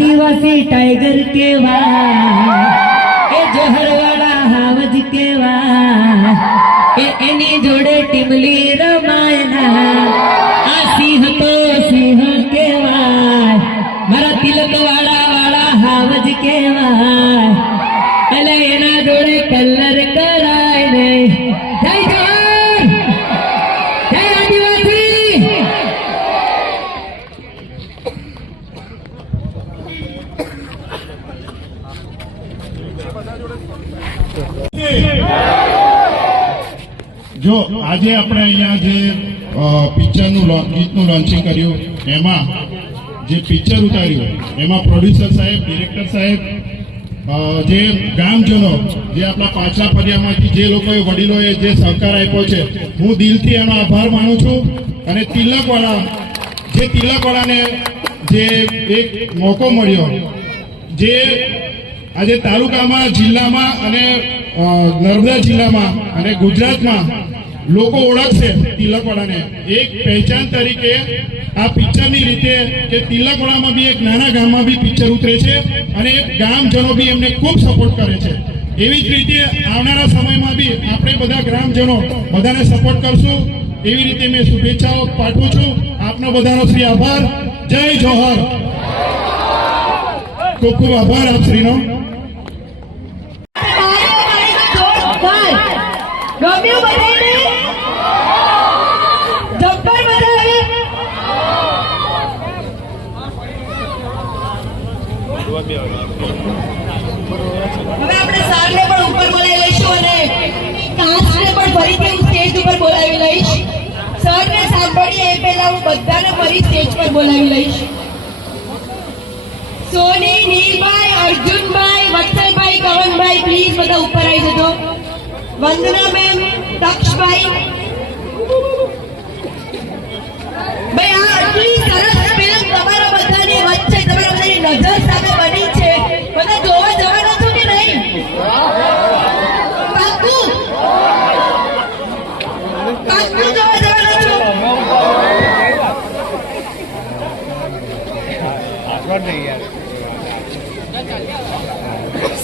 આદિવાસી tiger કેવા, એ જોહરવાળા હાવજ કેવા, એની જોડે ટીમલી રમાયના, આ સિંહ તો સિંહ કેવાય, મારા તિલક વાળા હાવજ કેવાય, એટલે એના જોડે કલર કરાય નહીં. જય જોહર, જય આદિવાસી. જો આજે આપણે અહીંયા જે પિક્ચરનું ગીતનું લોન્ચિંગ કર્યું, એમાં જે પિક્ચર ઉતાર્યું એમાં પ્રોડ્યુસર સાહેબ, ડિરેક્ટર સાહેબ, જે ગામજનો, જે આપણા પાછલા ફળિયામાંથી જે લોકોએ વડીલોએ જે સહકાર આપ્યો છે, હું દિલથી એનો આભાર માનું છું. અને તિલકવાળાને જે એક મોકો મળ્યો, જે આજે તાલુકામાં, જિલ્લામાં અને નર્મદા જિલ્લામાં અને ગુજરાતમાં લોકો ઓળખશે તિલકવાળાને એક પહેચાન તરીકે, આ પિક્ચરની રીતે કે તિલકવાળામાં બી એક નાના ગામમાં બી પિક્ચર ઉતરે છે અને ગામજનો બી એમને ખૂબ સપોર્ટ કરે છે. એવી જ રીતે આવનારા સમયમાં બી આપણે બધા ગ્રામજનો બધાને સપોર્ટ કરશું. એવી રીતે મેં શુભેચ્છાઓ પાઠવું છું. આપનો બધાનો શ્રી આભાર. જય જોહર. ખૂબ ખૂબ આભાર આપ શ્રીનો. ગમ્યું બધાને? જબ્બર મજા આવી. હવે આપણે સારને પણ ઉપર બોલાવી લઈશું અને કાંસને પણ ફરીથી હું સ્ટેજ ઉપર બોલાવી લઈશ. સરને સાંભળીએ એ પહેલા હું બધાને ફરી સ્ટેજ પર બોલાવી લઈશ. સોની, નીલભાઈ, અર્જુનભાઈ, વત્સલભાઈ, કવનભાઈ, પ્લીઝ બધા ઉપર આવી જજો. વંદના મેમ, દક્ષભાઈ, ભાઈ આ આટલી સરસ ફિલ્મ તમારા બધાની વચ્ચે, તમારા બધાની નજર સામે બની છે. બધા જોવા જવાના છો કે નહીં? પાક્કું જોવા જવાના છો?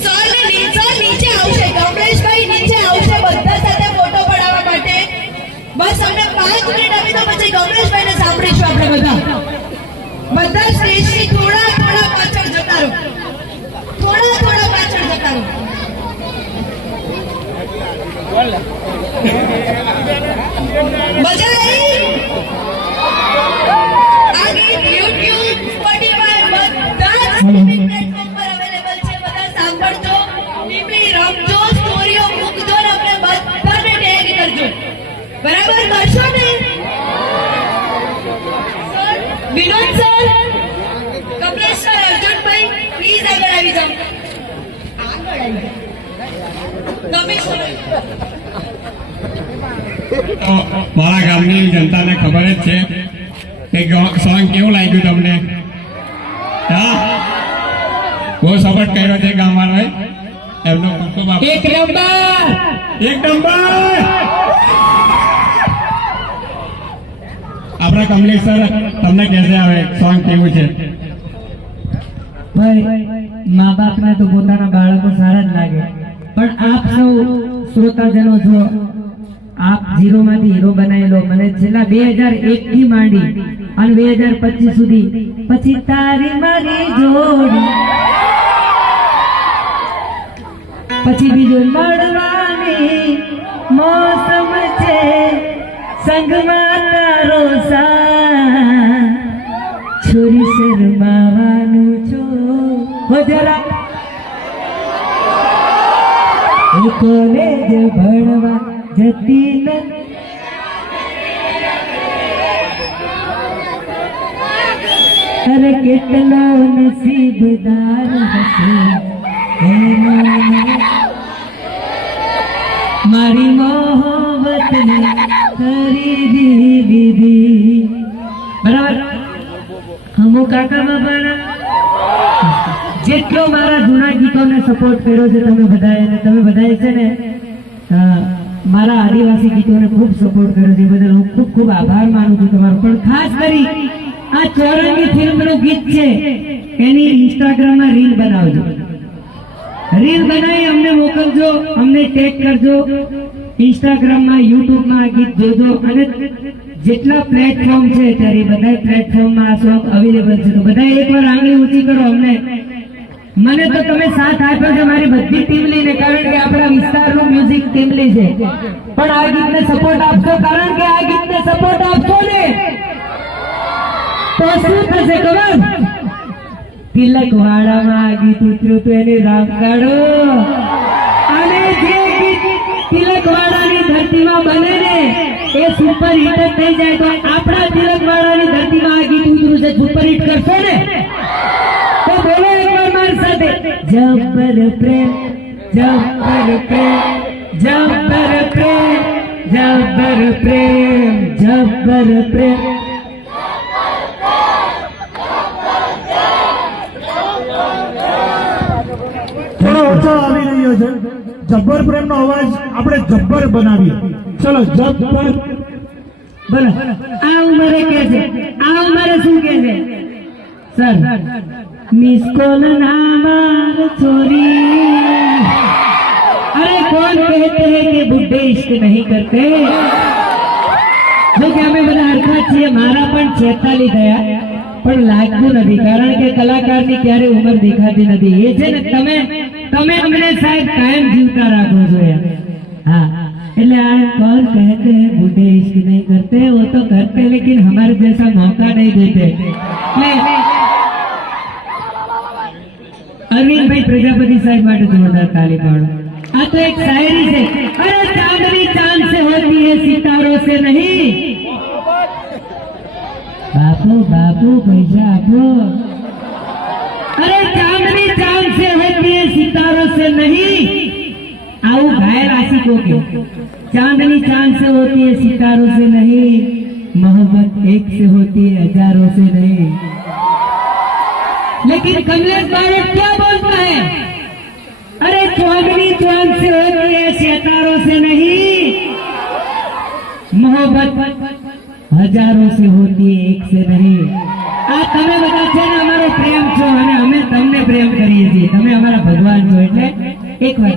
સર નીચે આવશે, કમલેશભાઈ નીચે આવશે બધા સાથે ફોટો પડાવવા માટે. બસ અમને 5 મિનિટ આપી દો, પછી કમલેશભાઈને સાંભળીશું આપણે બધા સ્ટેજથી થોડા પાછળ જતા રહો, થોડા પાછળ જતા રહો. મજા આવી? આ ગીત YouTube, Spotify બધા જ પ્લેટફોર્મ પર અવેલેબલ છે. બધા સાંભળજો, ટીમલી રમજો, સ્ટોરીઓ મૂકજો ને આપણે બધાને ટેગ કરજો. બરાબર કરશો ને? Vinod sir, Kamlesh sir, Arjunbhai please આગળ આવી જાઓ. મારા ગામની જનતાને ખબર જ છે કે સોંગ કેવું લાગ્યું તમને. હા, બહુ સપોર્ટ કર્યો છે ગામવાળાએ, એમનો ખૂબ ખૂબ આભાર. એક નંબર. આપણા કમલેશ સર તમને કહેશે હવે સોંગ કેવું છે. ભાઈ, મા બાપના તો પોતાના બાળકો સારા જ લાગે, પણ આપ સૌ શ્રોતાજનો છો, આપ ઝીરોમાંથી હીરો બનાવેલો. મને છેલ્લા 2001 થી માંડી અને 2025 સુધી, પછી તારી મારી જોડી, પછી બીજું મળવાની મોસમ છે, સંગમાં તારો સા, છોરી શરમાવાનું છો હો જરા, કોલેજ ભણવા જતી નથી, અરે કેટલો નસીબદાર હશે મારી મોહબ્બતને ખરીદી લીધી. બરાબર? હમુ કાકા બાપાના જેટલો મારા જૂના ગીતોને સપોર્ટ કર્યો છે તમે બધાએ છે ને, મારા આદિવાસી ગીતોને ખૂબ સપોર્ટ કર્યો છે, બદલ હું ખૂબ ખૂબ આભાર માનું છું તમારો. પણ ખાસ કરી આ ચોરંગી ફિલ્મનું ગીત છે, એની ઇન્સ્ટાગ્રામમાં રીલ બનાવજો, રીલ બનાવી અમને મોકલજો, અમને ટેગ કરજો. ઇન્સ્ટાગ્રામમાં, યુટ્યુબમાં આ ગીત જોજો અને જેટલા પ્લેટફોર્મ છે ત્યારે બધા પ્લેટફોર્મમાં આ સોંગ અવેલેબલ છે. તો બધા એકવાર આંગળી ઊંચી કરો. અમને મને તો તમે સાથ આપ્યો છે મારી બધી ટીમલીને, કારણ કે આપણા વિસ્તારનું મ્યુઝિક ટીમલી છે. પણ આ ગીતને સપોર્ટ આપશો, કારણ કે આ ગીતને સપોર્ટ આપશો ને તો શું થશે ખબર? તિલકવાડામાં આ ગીત ઉતર્યું તો એની રામ કાઢો. અને જે ગીત તિલકવાડાની ધરતીમાં બને ને એ સુપર હિટ જ થઈ જાય. તો આપણા તિલકવાડાની ધરતીમાં આ ગીત ઉતર્યું છે, સુપર હિટ કરશો ને? તો બોલો એકવાર મારી સાથે, જબ્બર પ્રેમ, જબ્બર પ્રેમ, જબ્બર પ્રેમ, જબ્બર પ્રેમ, જબ્બર પ્રેમ. થોડો ઓછો આવી રહ્યો છે. જબ્બર પ્રેમ નો અવાજ આપણે જબ્બર બનાવીએ. ચલો જબ્બર. બોલો આ ઉંમરે કે છે, આ ઉંમરે શું કે છે સર? मिस कॉल नामार छोरी. अरे कौन कहते हैं कि बुढ़े इश्क नहीं करते? જો કે અમે બધા હરખા છીએ. મારા પણ 46 થયા પણ લાગતું નથી, કારણ કે કલાકારની ક્યારે ઉંમર દેખાતી નથી. એ છે ને તમે અમને સાહેબ કાયમ જીવતા રાખો છો યાર. हाँ એટલે આ कौन कहते हैं बूढ़े इश्क नहीं करते? वो तो करते लेकिन हमारे जैसा मौका नहीं देते. અરવિંદભાઈ પ્રજાપતિ સાહેબ માટે જોરદાર તાલી પાડો. આ તો એક શાયરી છે. અરે ચાંદની ચાંદ से होती है सितारों से नहीं. બાપુ બાપુ પૈસા આપો. अरे चांदनी चांद से होती है सितारों से नहीं. आओ घायल आशिकों के, चांदनी चांद से होती है सितारों से नहीं, मोहब्बत एक से होती है हजारों से नहीं. लेकिन कमलेश बारोट क्या बोलता है? अरे चांदनी चांद से होती है सितारों से नहीं, मोहब्बत हजारों से होती है एक से नहीं. આ તમે બધા છે ને અમારો પ્રેમ છો અને અમે તમને પ્રેમ કરીએ છીએ. તમે અમારા ભગવાન છો. એટલે એક વાર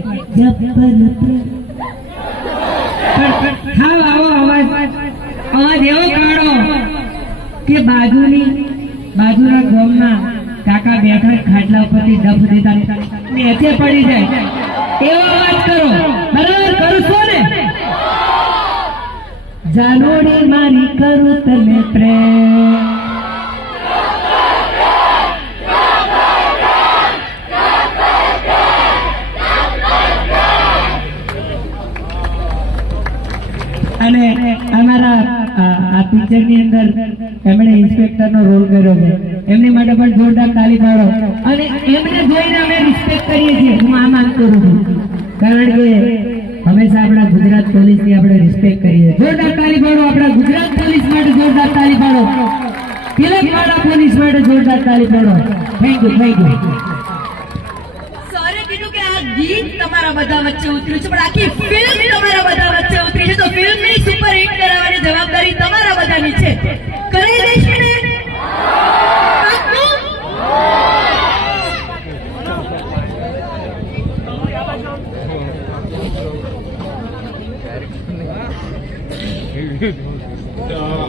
આવો અવાજ એવો કાઢો કે બાજુના ગામમાં કાકા બેઠા ખાટલા ઉપરથી ડફ દેતા નીચે પડી જાય એવો અવાજ કરો. બરાબર કરશો ને? જાનોડી મારી કરું તને પ્રેમ. અને અમારા આ પિક્ચરની અંદર એમણે ઇન્સ્પેક્ટરનો રોલ કર્યો છે. એમની માટે પણ જોરદાર તાલી પાડો. અને એમને જોઈને અમે રિસ્પેક્ટ કરીએ છીએ. હું આ માનતો છું, કારણ કે હંમેશા આપણા ગુજરાત પોલીસની આપણે રિસ્પેક્ટ કરીએ. જોરદાર તાલી પાડો આપણા ગુજરાત પોલીસ માટે. જોરદાર તાલી પાડો તિલકવાડા પોલીસ માટે. જોરદાર તાલી પાડો. Thank you, thank you. સરે કીધું કે આ ગીત તમારા બધા વચ્ચે ઉતર્યું છે, પણ આખી ફિલ્મ તમારા બધા વચ્ચે ઉતરી છે. તો ફિલ્મની સુપર હિટ કરાવવાની જવાબદારી તમારા બધાની છે. કરી દઈશું ને? પાક્કું?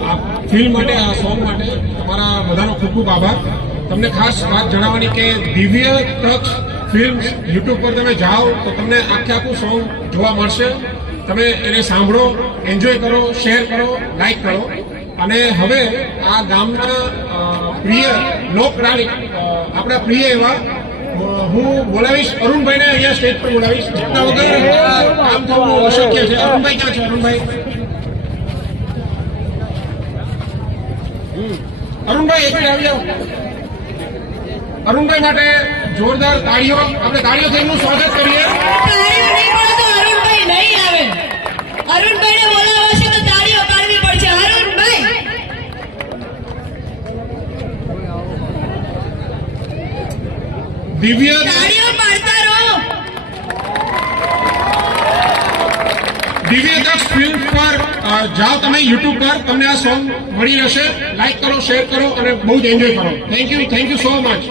આ ફિલ્મ માટે, આ સોંગ માટે તમારા બધાનો ખૂબ ખૂબ આભાર. તમને ખાસ વાત જણાવવાની કે દિવ્ય તક્ષ ફિલ્મ યુટ્યુબ પર તમે જાઓ તો તમને આખે આખું સોંગ જોવા મળશે. તમે એને સાંભળો, એન્જોય કરો, શેર કરો, લાઈક કરો. અને હવે આ ગામના પ્રિય લોકરાણી, આપણા પ્રિય એવા હું બોલાવીશ અરુણભાઈને. અહીંયા સ્ટેજ પર બોલાવીશ. જેમના વગર કામ થવું અશક્ય છે. અરુણભાઈ ક્યાં છે? અરુણભાઈ એક મિનિટ આવી જાઓ. અરુણભાઈ માટે જોરદાર તાળીઓ. આપણે તાળીઓથી એમનું સ્વાગત કરીએ. તાળીઓ નહીં પડે તો અરુણભાઈ નહીં આવે. અરુણભાઈને બોલાવવા છે તો તાળીઓ પાડવી પડશે. અરુણભાઈ દિવ્ય તાળીઓ પાડતા રહો. દિવ્ય તક્ષ ફિલ્મ પર જાઓ તમે યુટ્યુબ પર. તમને આ સોંગ મળી રહેશે. લાઈક કરો, શેર કરો અને બહુ જ એન્જોય કરો. Thank you so much.